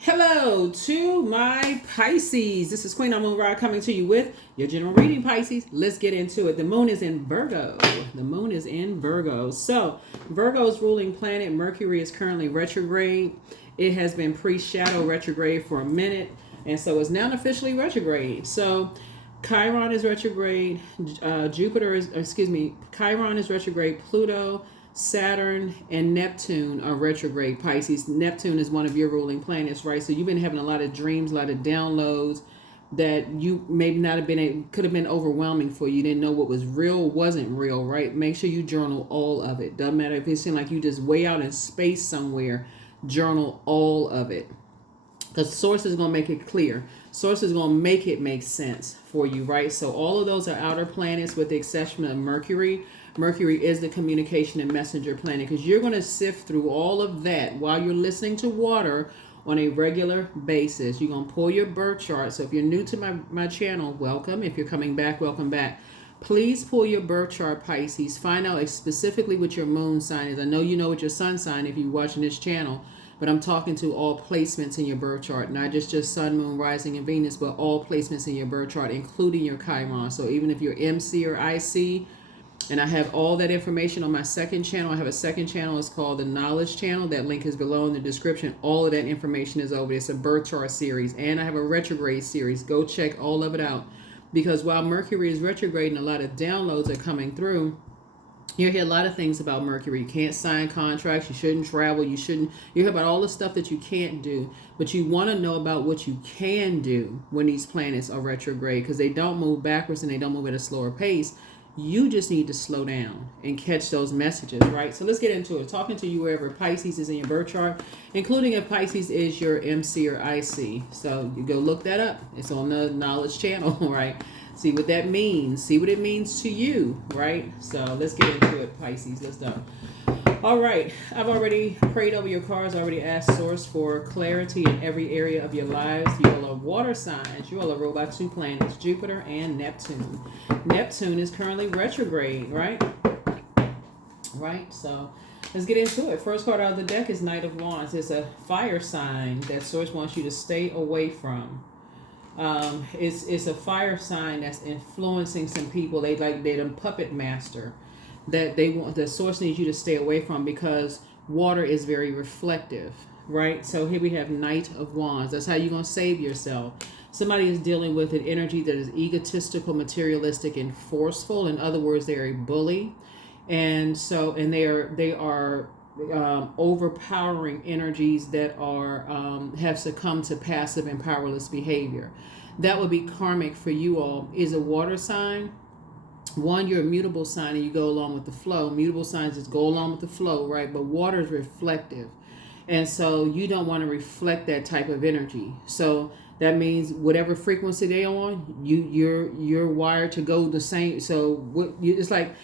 Hello to my Pisces. This is Queen Amun Ra coming to you with your general reading, Pisces. Let's get into it. The moon is in Virgo. The moon is in Virgo. So, Virgo's ruling planet, Mercury, is currently retrograde. It has been pre-shadow retrograde for a minute, and so it's now officially retrograde. So, Chiron is retrograde. Chiron is retrograde. Pluto, Saturn, and Neptune are retrograde, Pisces. Neptune is one of your ruling planets, right? So you've been having a lot of dreams, a lot of downloads that you maybe not have could have been overwhelming for you. You didn't know what was real, wasn't real, right? Make sure you journal all of it. Doesn't matter if it seems like you just way out in space somewhere, journal all of it. Because source is going to make it clear. Source is going to make it make sense for you, right? So all of those are outer planets with the exception of Mercury. Mercury is the communication and messenger planet because you're going to sift through all of that while you're listening to water on a regular basis. You're going to pull your birth chart. So if you're new to my channel, welcome. If you're coming back, welcome back. Please pull your birth chart, Pisces. Find out specifically what your moon sign is. I know you know what your sun sign if you're watching this channel, but I'm talking to all placements in your birth chart, not just sun, moon, rising, and Venus, but all placements in your birth chart, including your Chiron. So even if you're MC or IC, and I have all that information on my second channel. I have a second channel. It's called the Knowledge Channel. That link is below in the description. All of that information is over there. It's a birth chart series. And I have a retrograde series. Go check all of it out. Because while Mercury is retrograde and a lot of downloads are coming through, you hear a lot of things about Mercury. You can't sign contracts. You shouldn't travel. You hear about all the stuff that you can't do. But you want to know about what you can do when these planets are retrograde. Because they don't move backwards and they don't move at a slower pace. You just need to slow down and catch those messages, right? So let's get into it. Talking to you wherever Pisces is in your birth chart, including if Pisces is your MC or IC. So you go look that up. It's on the Knowledge Channel, right? See what that means. See what it means to you, right? So let's get into it, Pisces. Let's go. All right. I've already prayed over your cards. I already asked Source for clarity in every area of your lives. You all are water signs. You all are ruled by two planets, Jupiter and Neptune. Neptune is currently retrograde, right? Right. So let's get into it. First card out of the deck is Knight of Wands. It's a fire sign that Source wants you to stay away from. It's a fire sign that's influencing some people. They're the puppet master that the source needs you to stay away from because water is very reflective, right? So here we have Knight of Wands. That's how you're going to save yourself. Somebody is dealing with an energy that is egotistical, materialistic, and forceful. In other words, they're a bully. And they are overpowering energies that are have succumbed to passive and powerless behavior. That would be karmic for you all. Is a water sign. One, you're a mutable sign and you go along with the flow. Mutable signs just go along with the flow, right? But water is reflective. And so you don't want to reflect that type of energy. So that means whatever frequency they're on, you're wired to go the same. So it's like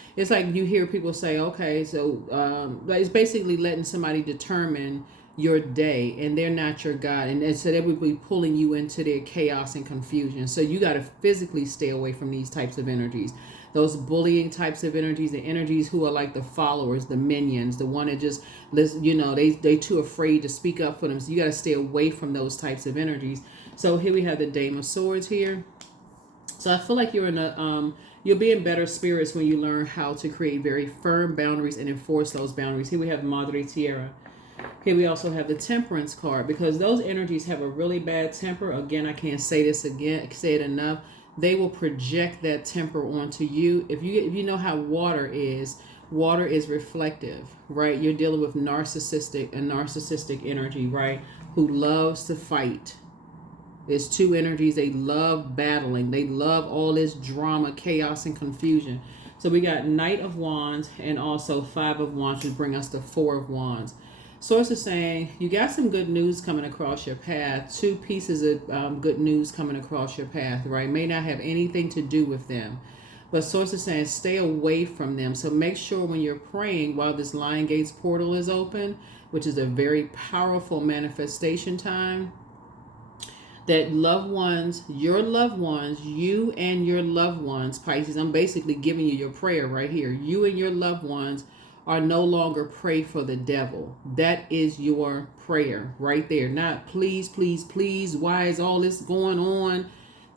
you hear people say, okay, so it's basically letting somebody determine your day, and they're not your God, and so they would be pulling you into their chaos and confusion. So you got to physically stay away from these types of energies, those bullying types of energies, the energies who are like the followers, the minions, the one that just they too afraid to speak up for them. So you got to stay away from those types of energies. So here we have the Dame of Swords here. So I feel like you'll be in better spirits when you learn how to create very firm boundaries and enforce those boundaries. Here we have Madre Tierra. Here we also have the Temperance card, because those energies have a really bad temper. Again, I can't say it enough. They will project that temper onto you. If you know how water is reflective, right? You're dealing with narcissistic energy, right? Who loves to fight. There's two energies. They love battling. They love all this drama, chaos, and confusion. So we got Knight of Wands and also Five of Wands, which bring us to Four of Wands. Source is saying you got some good news coming across your path. Two pieces of good news coming across your path, right? May not have anything to do with them. But Source is saying stay away from them. So make sure when you're praying while this Lion Gates portal is open, which is a very powerful manifestation time, that loved ones, you and your loved ones, Pisces, I'm basically giving you your prayer right here. You and your loved ones are no longer pray for the devil. That is your prayer right there. Not please, please, please. Why is all this going on?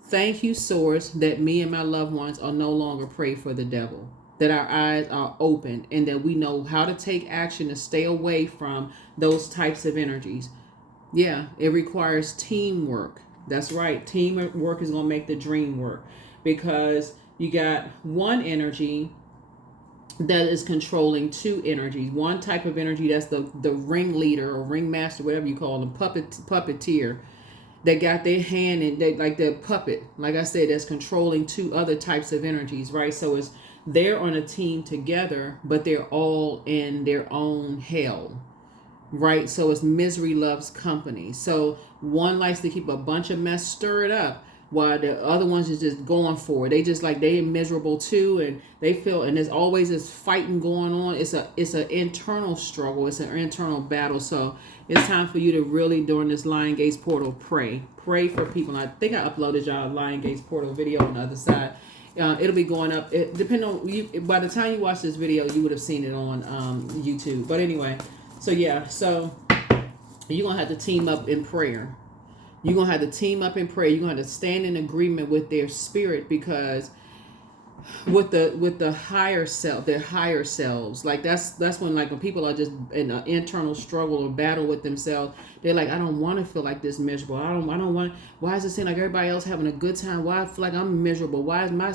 Thank you, Source, that me and my loved ones are no longer pray for the devil. That our eyes are open and that we know how to take action to stay away from those types of energies. Yeah, it requires teamwork. That's right. Teamwork is going to make the dream work, because you got one energy that is controlling two energies. One type of energy, that's the ringleader or ringmaster, whatever you call them, puppeteer. They got their hand in, they like the puppet, like I said, that's controlling two other types of energies, right? So it's they're on a team together, but they're all in their own hell, right? So it's misery loves company. So one likes to keep a bunch of mess stirred up, while the other ones is just going for it. They just like they miserable too, and they feel, and there's always this fighting going on. It's an internal struggle. It's an internal battle. So it's time for you to really, during this Lion Gates portal, pray for people. And I think I uploaded y'all a Lion Gates portal video on the other side. It'll be going up. Depending on you, by the time you watch this video, you would have seen it on YouTube. But anyway, so yeah, so you're gonna have to team up in prayer. You're going to have to team up in prayer. You're going to have to stand in agreement with their spirit, because with the higher self, their higher selves, like that's when, like, when people are just in an internal struggle or battle with themselves, they're like, I don't want to feel like this miserable. I don't want, why does it seem like everybody else having a good time? Why I feel like I'm miserable? Why is my,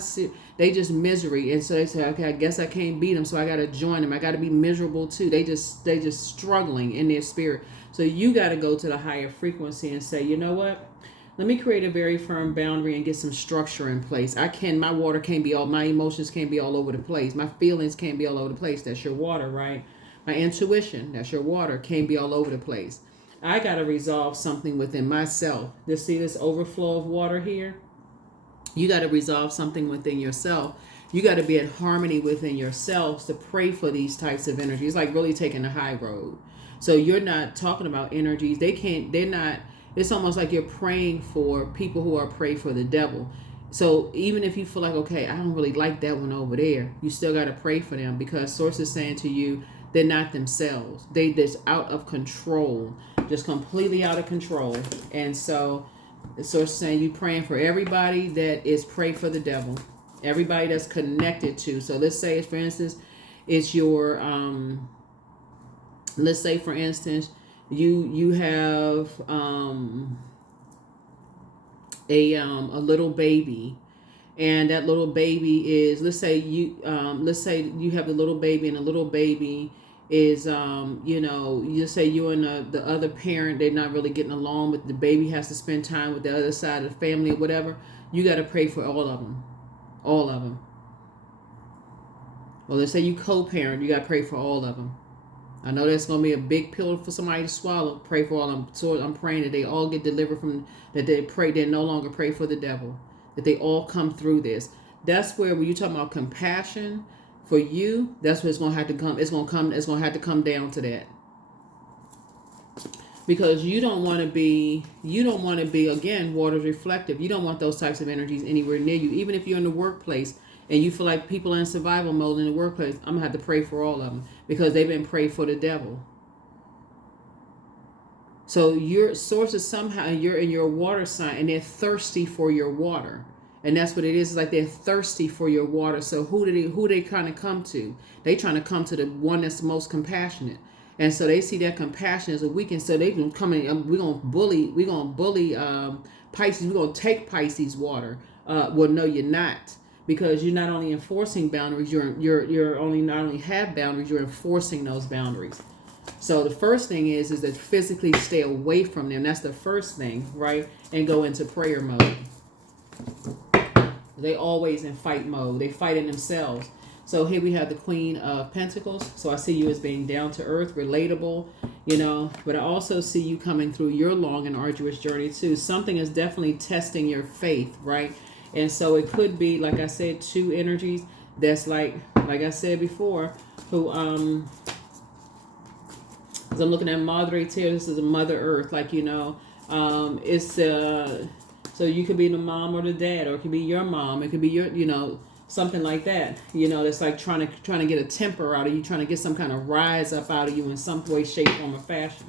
they just misery. And so they say, okay, I guess I can't beat them. So I got to join them. I got to be miserable too. They just struggling in their spirit. So you got to go to the higher frequency and say, you know what? Let me create a very firm boundary and get some structure in place. My water can't be my emotions can't be all over the place. My feelings can't be all over the place. That's your water, right? My intuition, that's your water, can't be all over the place. I got to resolve something within myself. See this overflow of water here? You got to resolve something within yourself. You got to be in harmony within yourselves to pray for these types of energies. It's like really taking the high road. So you're not talking about energies. It's almost like you're praying for people who are praying for the devil. So even if you feel like, okay, I don't really like that one over there, you still got to pray for them, because Source is saying to you, they're not themselves. They just out of control, just completely out of control. And so the Source is saying you praying for everybody that is pray for the devil, everybody that's connected to. So let's say, for instance, it's your let's say, for instance, you have a little baby, and that little baby is, let's say you have the little baby, and the little baby is you say you and the other parent, they're not really getting along, but the baby has to spend time with the other side of the family or whatever. You got to pray for all of them. Well, let's say you co-parent, you got to pray for all of them. I know that's going to be a big pill for somebody to swallow. Pray for all of them. So I'm praying that they all get delivered from, that they no longer pray for the devil, that they all come through this. That's where, when you talk about compassion for you, that's where it's going to have to come. It's going to have to come down to that. Because you don't want to be, again, water's reflective. You don't want those types of energies anywhere near you. Even if you're in the workplace and you feel like people are in survival mode in the workplace, I'm going to have to pray for all of them, because they've been prayed for the devil. So your Source is somehow, you're in your water sign, and they're thirsty for your water. And that's what it is. It's like they're thirsty for your water. So who they trying to come to? They trying to come to the one that's the most compassionate. And so they see that compassion as a weakness. So they can come in. We're gonna bully Pisces. We're gonna take Pisces water. Well, no, you're not, because you're not only enforcing boundaries. You're only not only have boundaries. You're enforcing those boundaries. So the first thing is that physically stay away from them. That's the first thing, right? And go into prayer mode. They always in fight mode. They fight in themselves. So here we have the Queen of Pentacles. So I see you as being down to earth, relatable, but I also see you coming through your long and arduous journey too. Something is definitely testing your faith, right? And so it could be, like I said, two energies that's like I said before, who, as I'm looking at Madre Terra, this is a Mother Earth, it's, so you could be the mom or the dad, or it could be your mom. It could be your, something like that. That's like trying to get a temper out of you, trying to get some kind of rise up out of you in some way, shape, form, or fashion.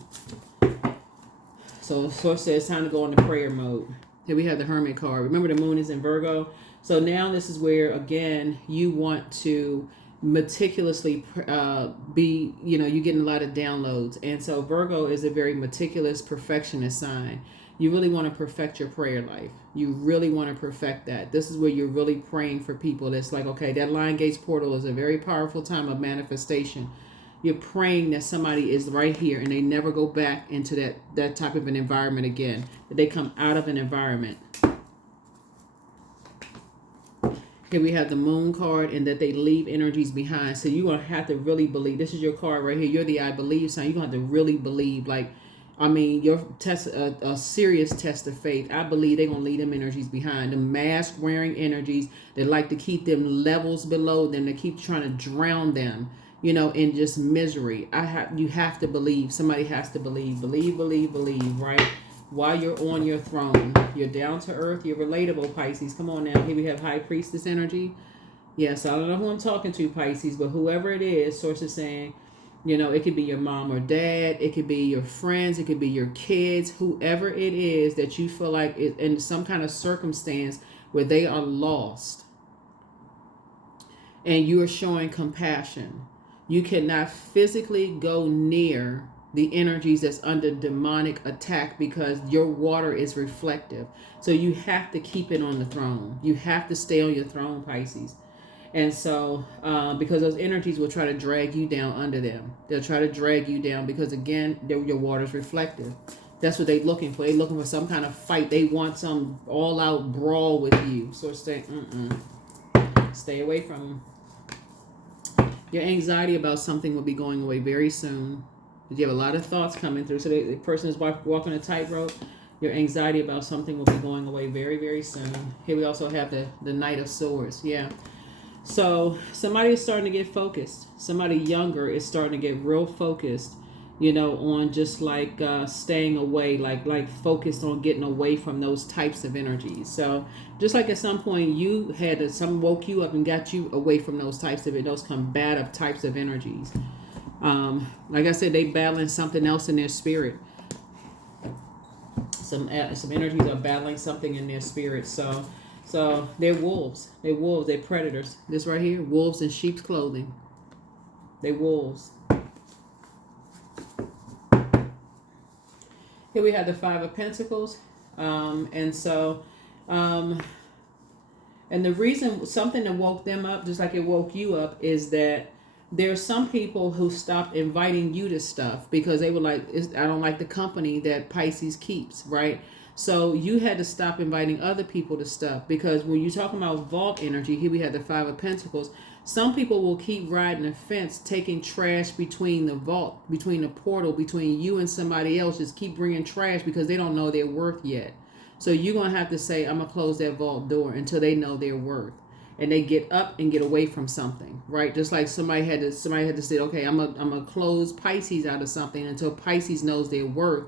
So Source says it's time to go into prayer mode. Here we have the Hermit card. Remember, the moon is in Virgo. So now this is where, again, you want to meticulously be, you're getting a lot of downloads. And so Virgo is a very meticulous perfectionist sign. You really want to perfect your prayer life. You really want to perfect that. This is where you're really praying for people. That's like, okay, that Lion Gates portal is a very powerful time of manifestation. You're praying that somebody is right here and they never go back into that type of an environment again. That they come out of an environment. Here we have the moon card, and that they leave energies behind. So you're going to have to really believe. This is your card right here. You're the I believe sign. You're going to have to really believe. Your test, a serious test of faith. I believe they're going to leave them energies behind. The mask wearing energies that like to keep them levels below them. They keep trying to drown them, in just misery. You have to believe. Somebody has to believe. Believe, right? While you're on your throne, you're down to earth, you're relatable, Pisces. Come on now. Here we have High Priestess energy. Yes, I don't know who I'm talking to, Pisces, but whoever it is, Source is saying, it could be your mom or dad, it could be your friends, it could be your kids, whoever it is that you feel like is in some kind of circumstance where they are lost, and you are showing compassion. You cannot physically go near the energies that's under demonic attack because your water is reflective. So you have to keep it on the throne. You have to stay on your throne, Pisces. And so, because those energies will try to drag you down under them. They'll try to drag you down because, again, your water is reflective. That's what they're looking for. They're looking for some kind of fight. They want some all-out brawl with you. So stay away from them. Your anxiety about something will be going away very soon. You have a lot of thoughts coming through. So the person is walking a tightrope. Your anxiety about something will be going away very, very soon. Here we also have the Knight of Swords. Yeah. So somebody is starting to get focused. Somebody younger is starting to get real focused, on just like staying away, like focused on getting away from those types of energies. So just like at some point you had some woke you up and got you away from those types of those combative types of energies. Like I said, they battling something else in their spirit. Some energies are battling something in their spirit. So they're wolves. They're predators. This right here, wolves in sheep's clothing. They're wolves. Here we have the Five of Pentacles. And the reason something that woke them up, just like it woke you up, is that there's some people who stopped inviting you to stuff because they were like, I don't like the company that Pisces keeps, right? So you had to stop inviting other people to stuff because when you're talking about vault energy, here we have the Five of Pentacles. Some people will keep riding the fence, taking trash between the vault, between the portal, between you and somebody else. Just keep bringing trash because they don't know their worth yet. So you're going to have to say, I'm going to close that vault door until they know their worth. And they get up and get away from something, right? Just like somebody had to say, okay, I'm gonna close Pisces out of something until Pisces knows their worth.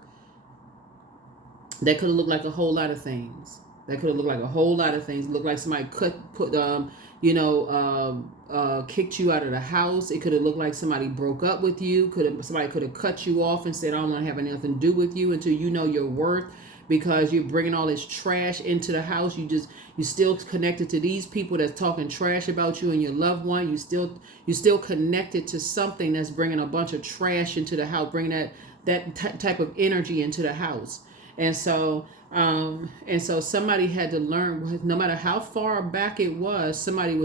That could have looked like a whole lot of things. Looked like somebody kicked you out of the house. It could have looked like somebody broke up with you. Somebody could have cut you off and said, I don't want to have anything to do with you until you know your worth. Because you're bringing all this trash into the house, you still connected to these people that's talking trash about you and your loved one. You still connected to something that's bringing a bunch of trash into the house, bringing that type of energy into the house. And so somebody had to learn, no matter how far back it was, somebody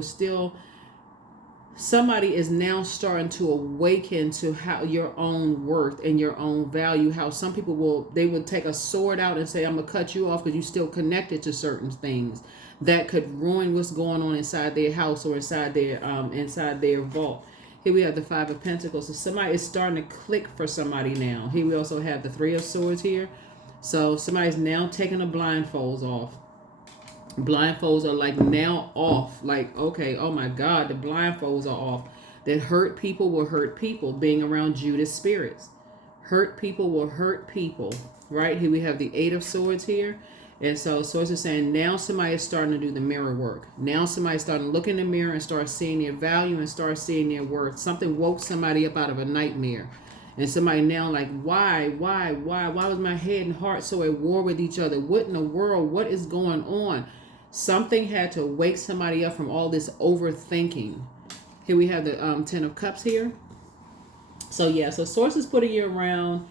is now starting to awaken to how your own worth and your own value. How some people would take a sword out and say, I'm gonna cut you off because you're still connected to certain things that could ruin what's going on inside their house or inside their vault. Here we have the Five of Pentacles. So somebody is starting to click for somebody now. Here we also have the Three of Swords here. So somebody's now taking the blindfolds off. Blindfolds are like now off. Like, okay, oh my God, the blindfolds are off. That hurt people will hurt people. Being around Judas spirits. Hurt people will hurt people. Right? Here we have the Eight of Swords here. And so Source is saying now somebody is starting to do the mirror work. Now somebody's starting to look in the mirror and start seeing their value and start seeing their worth. Something woke somebody up out of a nightmare. And somebody now like, why was my head and heart so at war with each other? What in the world? What is going on? Something had to wake somebody up from all this overthinking. Here we have the 10 of Cups here. So yeah, so Source is putting you around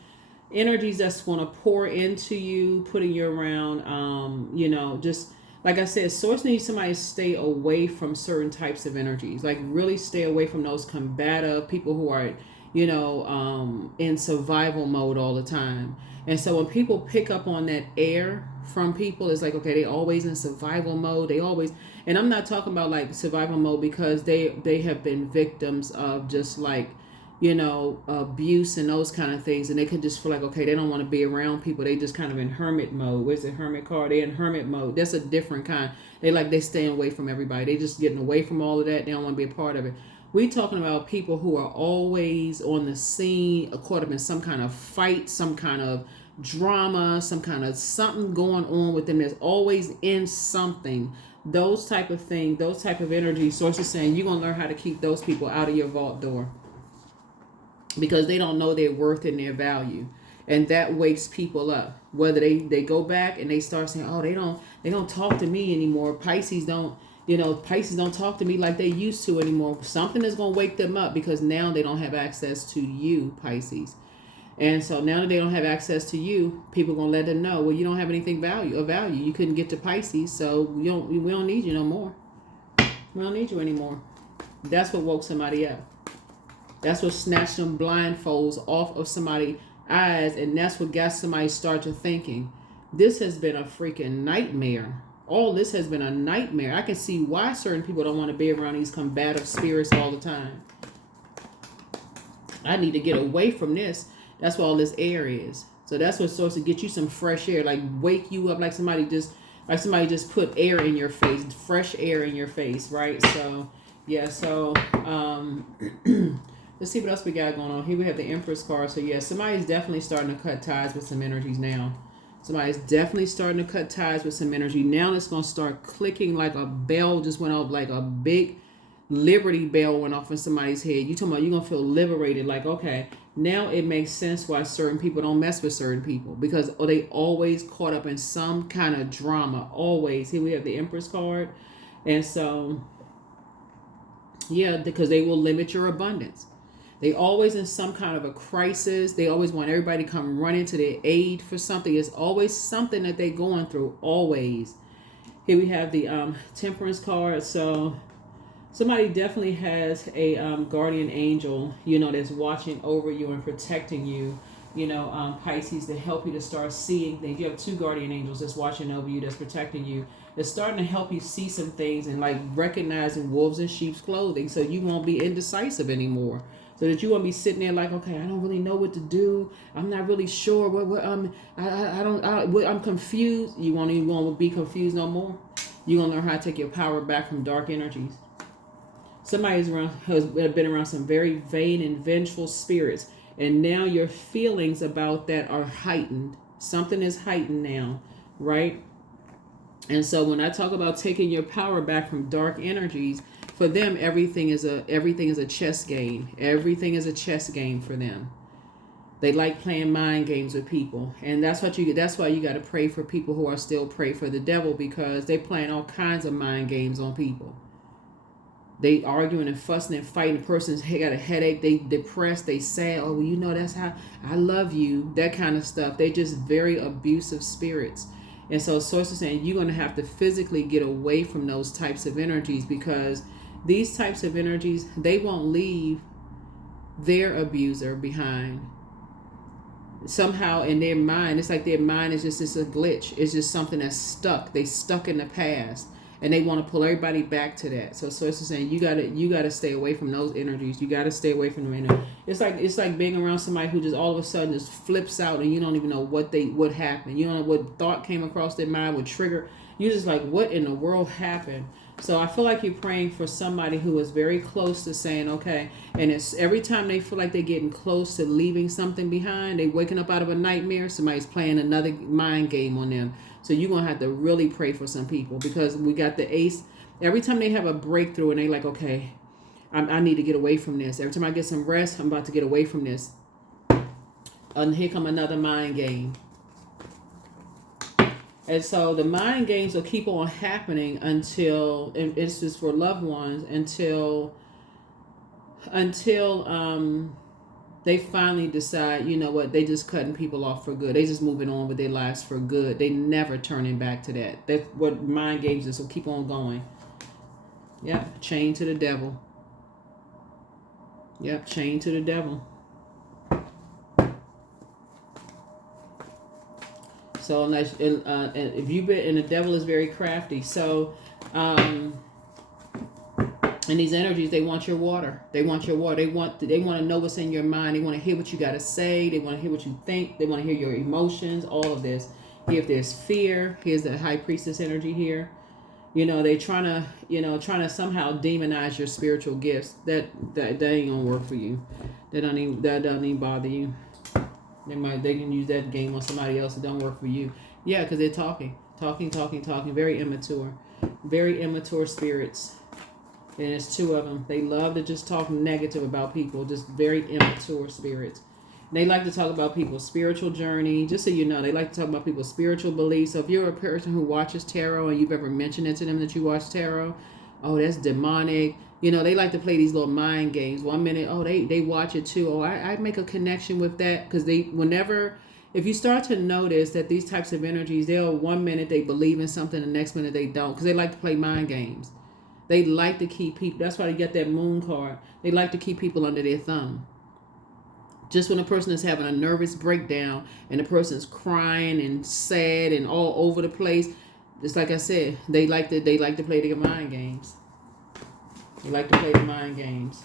energies that's going to pour into you, putting you around, just like I said, Source needs somebody to stay away from certain types of energies, like really stay away from those combative people who are, in survival mode all the time. And so when people pick up on that air from people, it's like, okay, they always in survival mode. They always, and I'm not talking about like survival mode because they have been victims of just like, abuse and those kind of things, and they could just feel like, okay, they don't want to be around people. They just kind of in hermit mode. Where's the hermit card? They're in hermit mode. That's a different kind. They staying away from everybody. They just getting away from all of that. They don't want to be a part of it. We talking about people who are always on the scene, caught up in some kind of fight, some kind of drama, some kind of something going on with them. There's always in something. Those type of things, those type of energy. Source is saying you're gonna learn how to keep those people out of your vault door, because they don't know their worth and their value, and that wakes people up. Whether they go back and they start saying, oh, they don't talk to me anymore. Pisces don't talk to me like they used to anymore. Something is going to wake them up, because now they don't have access to you, Pisces. And so now that they don't have access to you, people are going to let them know, well, you don't have anything of value. You couldn't get to Pisces, so we don't need you no more. We don't need you anymore. That's what woke somebody up. That's what snatched them blindfolds off of somebody's eyes, and that's what got somebody start to thinking, this has been a freaking nightmare. All this has been a nightmare. I can see why certain people don't want to be around these combative spirits all the time. I need to get away from this. That's what all this air is. So that's what starts to get you some fresh air, like wake you up, like somebody just put air in your face, fresh air in your face, right? So yeah, so let's see what else we got going on. Here we have the Empress card. So yeah, somebody's definitely starting to cut ties with some energies now. Somebody's definitely starting to cut ties with some energy. Now it's going to start clicking like a bell just went off, like a big Liberty bell went off in somebody's head. You talking about you're going to feel liberated. Like, okay, now it makes sense why certain people don't mess with certain people, because they always caught up in some kind of drama. Always. Here we have the Empress card. And so, yeah, because they will limit your abundance. They always in some kind of a crisis. They always want everybody to come running to their aid for something. It's always something that they're going through. Always. Here we have the Temperance card. So somebody definitely has a guardian angel, that's watching over you and protecting you. Pisces, to help you to start seeing things. You have two guardian angels that's watching over you, that's protecting you. That's starting to help you see some things and like recognizing wolves in sheep's clothing, so you won't be indecisive anymore. So that you won't be sitting there like, okay, I don't really know what to do. I'm not really sure I'm confused. You won't even want to be confused no more. You're gonna learn how to take your power back from dark energies. Somebody has been around some very vain and vengeful spirits, and now your feelings about that are heightened. Something is heightened now, right? And so when I talk about taking your power back from dark energies, for them, everything is a chess game. Everything is a chess game for them. They like playing mind games with people, and that's why you got to pray for people who are still prey for the devil, because they playing all kinds of mind games on people. They arguing and fussing and fighting. The person's got a headache. They depressed. They sad. Oh, well, that's how I love you. That kind of stuff. They just very abusive spirits. And so Source is saying you're going to have to physically get away from those types of energies, because these types of energies, they won't leave their abuser behind. Somehow in their mind, it's like their mind is just a glitch. It's just something that's stuck. They stuck in the past, and they want to pull everybody back to that. So Source is saying you gotta stay away from those energies. You gotta stay away from them. It's like being around somebody who just all of a sudden just flips out, and you don't even know what happened. You don't know what thought came across their mind, what trigger. You're just like, what in the world happened? So I feel like you're praying for somebody who is very close to saying, okay, and it's every time they feel like they're getting close to leaving something behind, they waking up out of a nightmare, somebody's playing another mind game on them. So you're going to have to really pray for some people, because we got the ace. Every time they have a breakthrough and they like, okay, I need to get away from this. Every time I get some rest, I'm about to get away from this. And here come another mind game. And so the mind games will keep on happening until, and it's just for loved ones, until they finally decide, you know what, they just cutting people off for good. They just moving on with their lives for good. They never turning back to that. That's what mind games is. So keep on going. Yep, chained to the devil. Yep, chained to the devil. So unless, if you've been, and the devil is very crafty. So, and these energies, they want your water. They want your water. They want to know what's in your mind. They want to hear what you got to say. They want to hear what you think. They want to hear your emotions. All of this. Here, if there's fear, here's the high priestess energy here. You know, they trying to somehow demonize your spiritual gifts. That ain't gonna work for you. That doesn't even bother you. They can use that game on somebody else. It don't work for you. Yeah, because they're talking. Very immature spirits. And it's two of them. They love to just talk negative about people. Just very immature spirits. And they like to talk about people's spiritual journey. Just so you know, they like to talk about people's spiritual beliefs. So if you're a person who watches tarot and you've ever mentioned it to them that you watch tarot, oh, that's demonic. You know, they like to play these little mind games. 1 minute, oh, they watch it too. Oh, I make a connection with that. Because if you start to notice that these types of energies, 1 minute they believe in something, the next minute they don't. Because they like to play mind games. They like to keep people, that's why they get that moon card. They like to keep people under their thumb. Just when a person is having a nervous breakdown and the person's crying and sad and all over the place, just like I said, they like to play their mind games. They like to play the mind games.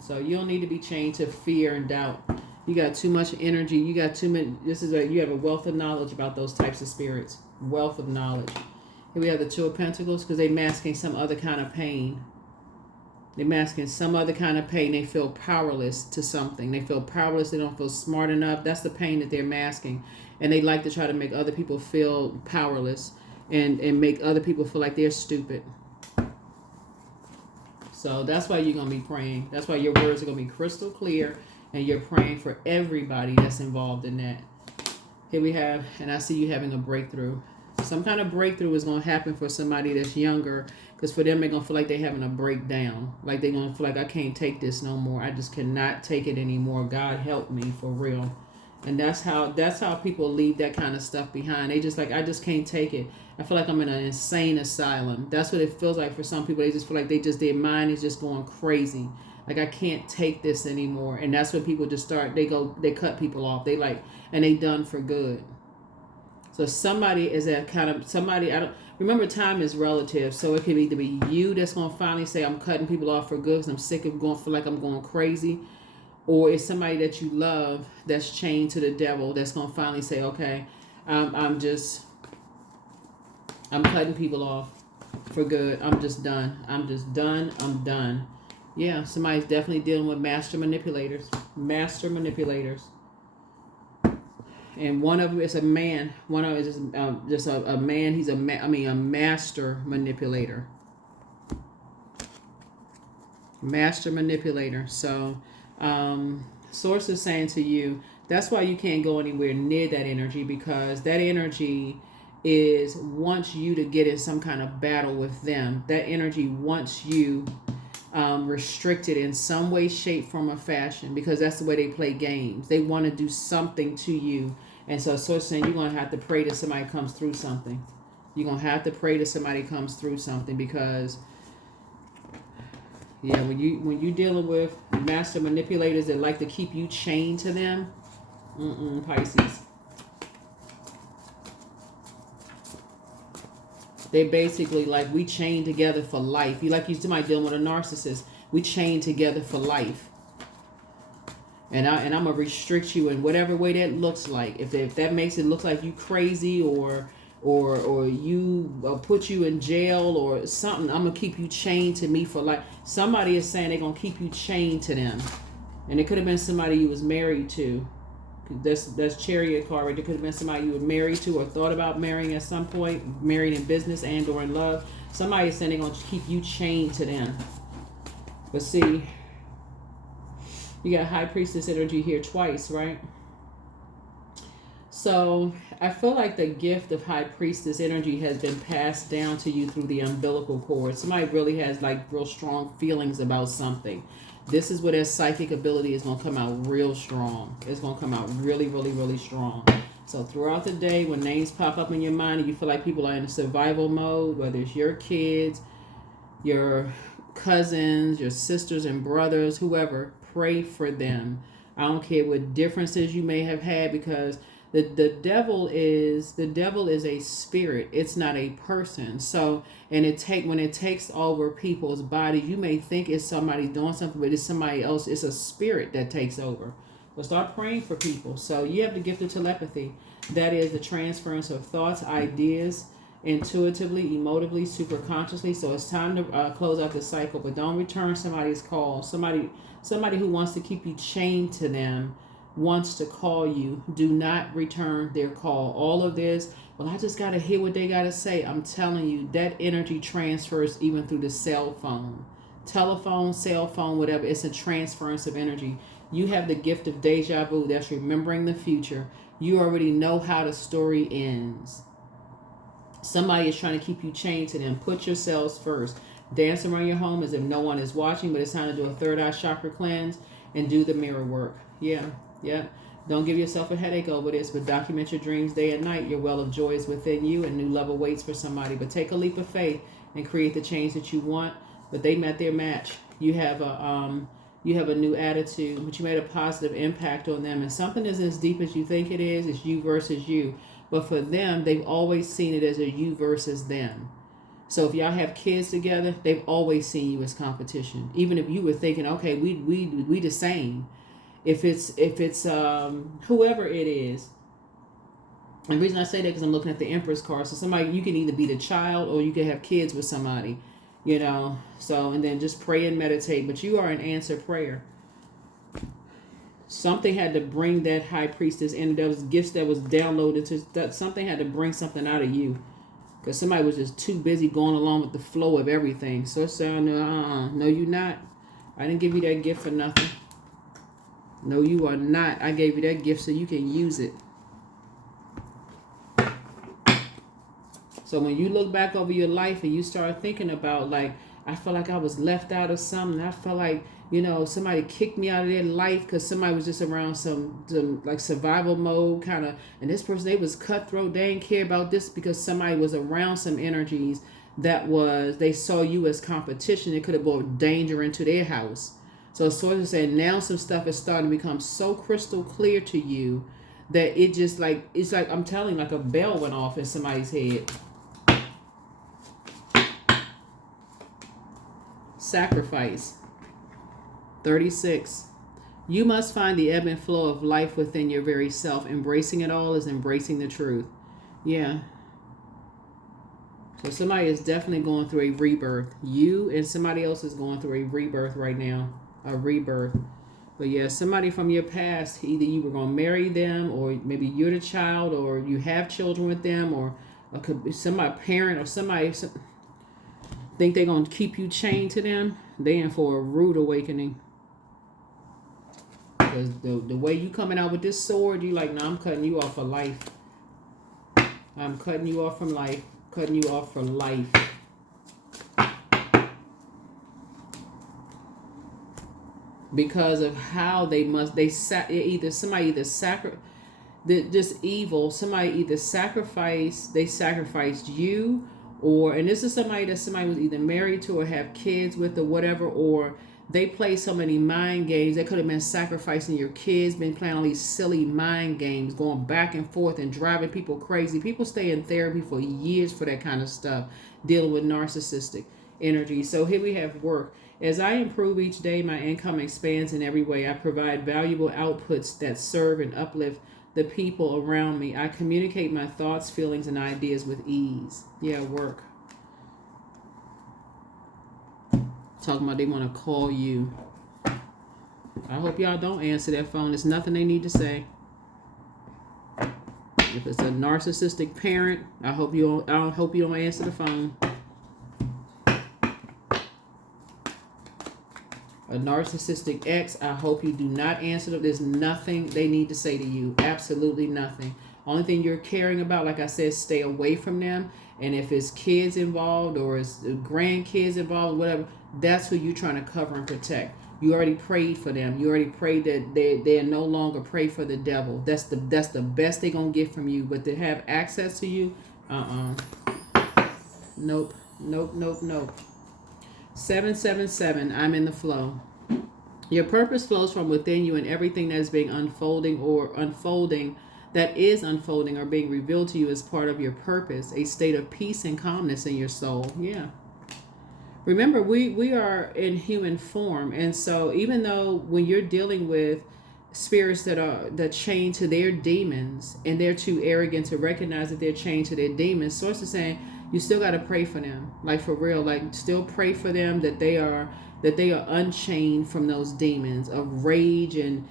So you don't need to be chained to fear and doubt. You got too much energy. You got too many. You have a wealth of knowledge about those types of spirits. Wealth of knowledge. Here we have the Two of Pentacles because they're masking some other kind of pain. They're masking some other kind of pain. They feel powerless to something. They feel powerless. They don't feel smart enough. That's the pain that they're masking. And they like to try to make other people feel powerless and make other people feel like they're stupid. So that's why you're going to be praying. That's why your words are going to be crystal clear. And you're praying for everybody that's involved in that. Here we have, and I see you having a breakthrough. Some kind of breakthrough is going to happen for somebody that's younger. Because for them, they're going to feel like they're having a breakdown. Like they're going to feel like, I can't take this no more. I just cannot take it anymore. God help me for real. And that's how people leave that kind of stuff behind. They just like, I just can't take it. I feel like I'm in an insane asylum. That's what it feels like for some people. They just feel like their mind is just going crazy. Like, I can't take this anymore. And that's when people just start, they cut people off. And they done for good. So somebody is that kind of, remember time is relative. So it could either be you that's going to finally say, I'm cutting people off for good because I'm sick of feel like I'm going crazy. Or it's somebody that you love that's chained to the devil that's going to finally say, okay, I'm cutting people off for good. I'm just done. I'm done. Yeah, somebody's definitely dealing with master manipulators. And one of them is a man. One of them is just a man. He's a master manipulator. Master manipulator. So, Source is saying to you, that's why you can't go anywhere near that energy, because that energy wants you to get in some kind of battle with them. That energy wants you restricted in some way, shape, form, or fashion, because that's the way they play games. They want to do something to you. And so Source saying you're going to have to pray that somebody comes through something. You're going to have to pray that somebody comes through something, because yeah, when you dealing with master manipulators that like to keep you chained to them, Pisces. They basically like, we chain together for life. You somebody dealing with a narcissist. We chain together for life. And I'm gonna restrict you in whatever way that looks like. If that makes it look like you crazy or or you put you in jail or something. I'm gonna keep you chained to me for life. Somebody is saying they're gonna keep you chained to them, and it could have been somebody you was married to. That's Chariot card. Right? It could have been somebody you were married to or thought about marrying at some point, married in business and or in love. Somebody is saying they're gonna keep you chained to them. But see, you got High Priestess energy here twice, right? So I feel like the gift of High Priestess energy has been passed down to you through the umbilical cord. Somebody really has like real strong feelings about something. This is where their psychic ability is going to come out real strong. It's going to come out really, really, really strong. So throughout the day, when names pop up in your mind and you feel like people are in a survival mode, whether it's your kids, your cousins, your sisters and brothers, whoever, pray for them. I don't care what differences you may have had, because the devil is a spirit. It's not a person. So when it takes over people's bodies, you may think it's somebody doing something, but it's somebody else. It's a spirit that takes over. But start praying for people. So you have the gift of telepathy. That is the transference of thoughts, ideas, intuitively, emotively, super consciously. So it's time to close out the cycle, but don't return somebody's call. Somebody who wants to keep you chained to them wants to call you. Do not return their call. All of this, well, I just got to hear what they got to say. I'm telling you, that energy transfers even through the cell phone, telephone, cell phone, whatever. It's a transference of energy. You have the gift of deja vu. That's remembering the future. You already know how the story ends. Somebody is trying to keep you chained to them. Put yourselves first. Dance around your home as if no one is watching, but it's time to do a third eye chakra cleanse and do the mirror work. Yeah. Don't give yourself a headache over this, but document your dreams day and night. Your well of joy is within you, and new love awaits for somebody. But take a leap of faith and create the change that you want. But they met their match. You have a new attitude, but you made a positive impact on them. And something isn't as deep as you think it is. It's you versus you. But for them, they've always seen it as a you versus them. So if y'all have kids together, they've always seen you as competition. Even if you were thinking, okay, we the same. If it's whoever it is. And the reason I say that because I'm looking at the Empress card. So somebody, you can either be the child or you can have kids with somebody, So, and then just pray and meditate. But you are an answered prayer. Something had to bring that High Priestess in. There was gifts that was downloaded to that. Something had to bring something out of you, because somebody was just too busy going along with the flow of everything. So it's no, you're not. I didn't give you that gift for nothing. No, you are not. I gave you that gift so you can use it. So when you look back over your life and you start thinking about, like, I felt like I was left out of something. I felt like, somebody kicked me out of their life because somebody was just around some like survival mode kind of. And this person, they was cutthroat. They didn't care about this because somebody was around some energies they saw you as competition. It could have brought danger into their house. So sort of saying now some stuff is starting to become so crystal clear to you that it just it's like I'm telling, like a bell went off in somebody's head. Sacrifice. 36. You must find the ebb and flow of life within your very self. Embracing it all is embracing the truth. Yeah. So somebody is definitely going through a rebirth. You and somebody else is going through a rebirth right now. A rebirth. But yeah, somebody from your past, either you were going to marry them, or maybe you're the child, or you have children with them, or could be somebody, parent, or somebody think they're going to keep you chained to them. They in for a rude awakening. Because the way you coming out with this sword, you like, I'm cutting you off for life. I'm cutting you off from life. Cutting you off for life. Because of how they sacrificed you, and this is somebody that somebody was either married to or have kids with or whatever, or they play so many mind games. They could have been sacrificing your kids, been playing all these silly mind games, going back and forth and driving people crazy. People stay in therapy for years for that kind of stuff, dealing with narcissistic energy. So here we have work. As I improve each day, my income expands in every way. I provide valuable outputs that serve and uplift the people around me. I communicate my thoughts, feelings, and ideas with ease. Yeah, work. Talking about they want to call you. I hope y'all don't answer that phone. There's nothing they need to say. If it's a narcissistic parent, I hope you don't answer the phone. A narcissistic ex, I hope you do not answer them. There's nothing they need to say to you. Absolutely nothing. Only thing you're caring about, like I said, stay away from them. And if it's kids involved or it's grandkids involved, whatever, that's who you're trying to cover and protect. You already prayed for them. You already prayed that they're no longer pray for the devil. That's the best they're going to get from you. But to have access to you, Nope. 777, I'm in the flow. Your purpose flows from within you, and everything that is being unfolding or being revealed to you is part of your purpose, a state of peace and calmness in your soul. Yeah. Remember, we are in human form, and so even though when you're dealing with spirits that chained to their demons and they're too arrogant to recognize that they're chained to their demons, Source is saying you still got to pray for them, like for real, like still pray for them that they are unchained from those demons of rage and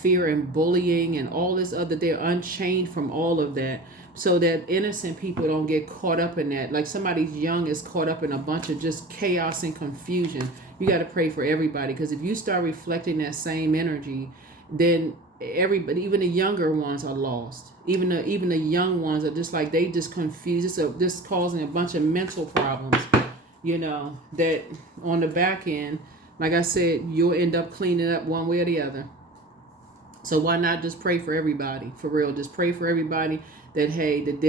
fear and bullying and all this other. They're unchained from all of that, so that innocent people don't get caught up in that. Like somebody's young is caught up in a bunch of just chaos and confusion. You got to pray for everybody, because if you start reflecting that same energy, then everybody, even the younger ones, are lost. Even the young ones are just like, they just confused. It's just causing a bunch of mental problems, that on the back end, like I said, you'll end up cleaning up one way or the other. So why not just pray for everybody? For real, just pray for everybody that, hey, that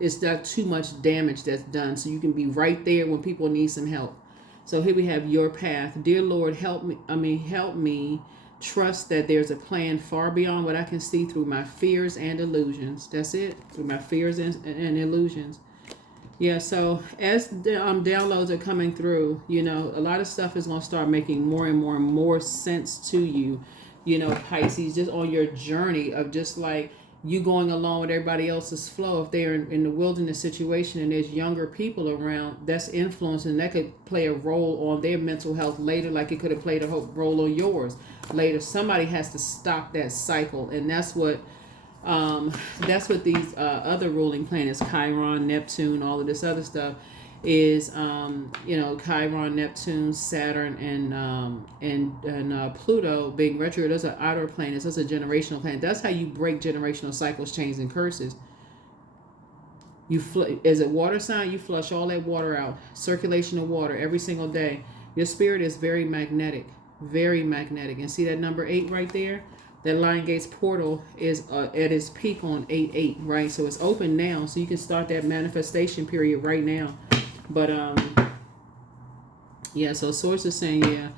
it's not too much damage that's done, so you can be right there when people need some help. So here we have your path. Dear Lord, help me trust that there's a plan far beyond what I can see through my fears and illusions. That's it, through my fears and illusions. Yeah, so as the downloads are coming through, a lot of stuff is going to start making more and more and more sense to you, Pisces, just on your journey of just like you going along with everybody else's flow. If they're in the wilderness situation and there's younger people around, that's influencing, that could play a role on their mental health later, like it could have played a role on yours later. Somebody has to stop that cycle, and that's what these other ruling planets, Chiron, Neptune, all of this other stuff is, Chiron, Neptune, Saturn, and Pluto being retrograde. Those are outer planets. Those are generational planets. That's how you break generational cycles, chains, and curses. As a water sign, you flush all that water out. Circulation of water every single day. Your spirit is very magnetic, and see that number 8 right there. That Lion Gates portal is at its peak on 8/8, right? So it's open now, so you can start that manifestation period right now. But so Source is saying,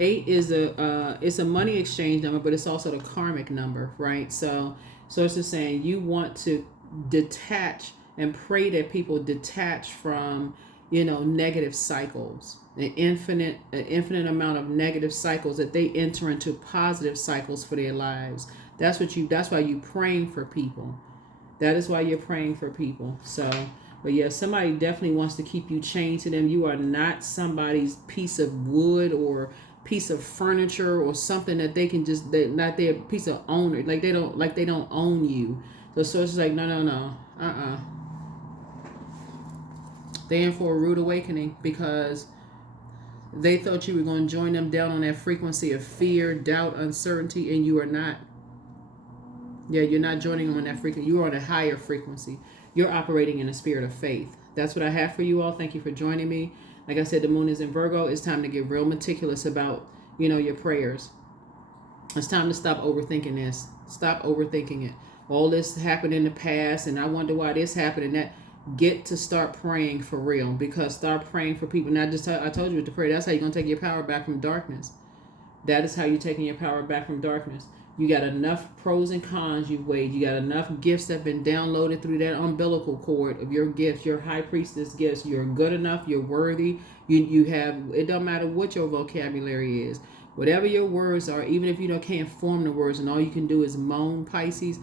8 is it's a money exchange number, but it's also the karmic number, right? So Source is saying you want to detach and pray that people detach from negative cycles, an infinite amount of negative cycles, that they enter into positive cycles for their lives. That's why you're praying for people. That is why you're praying for people. So, but yeah, somebody definitely wants to keep you chained to them. You are not somebody's piece of wood or piece of furniture or something that they can just, they're not their piece of owner. Like they don't own you. So Source is like, no. They're in for a rude awakening, because they thought you were going to join them down on that frequency of fear, doubt, uncertainty, and you are not. Yeah, you're not joining them on that frequency. You're on a higher frequency. You're operating in a spirit of faith. That's what I have for you all. Thank you for joining me. Like I said, the moon is in Virgo. It's time to get real meticulous about, your prayers. It's time to stop overthinking this. Stop overthinking it. All this happened in the past, and I wonder why this happened and that. Get to start praying for real, because start praying for people. Not just I told you to pray. That's how you're going to take your power back from darkness. That is how you're taking your power back from darkness. You got enough pros and cons you've weighed. You got enough gifts that have been downloaded through that umbilical cord of your gifts, your high priestess gifts. You're good enough. You're worthy. You have, it don't matter what your vocabulary is. Whatever your words are, even if you can't form the words and all you can do is moan, Pisces,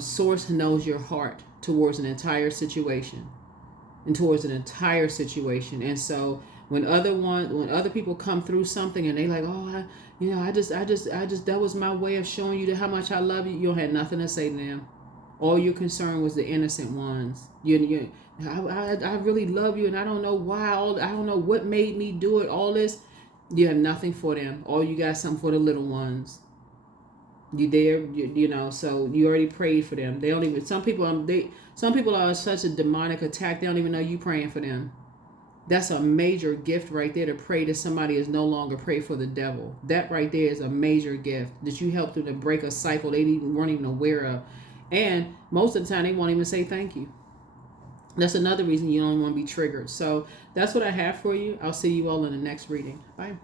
Source knows your heart towards an entire situation, and so when other people come through something and they like, oh, I just that was my way of showing you how much I love you. You don't have nothing to say to them. All you're concerned was the innocent ones. I really love you, and I don't know why. I don't know what made me do it. All this, you have nothing for them. All you got something for the little ones. You there, so you already prayed for them. They don't even. Some people are such a demonic attack. They don't even know you praying for them. That's a major gift right there, to pray that somebody is no longer pray for the devil. That right there is a major gift, that you helped them to break a cycle they weren't even aware of. And most of the time, they won't even say thank you. That's another reason you don't want to be triggered. So that's what I have for you. I'll see you all in the next reading. Bye.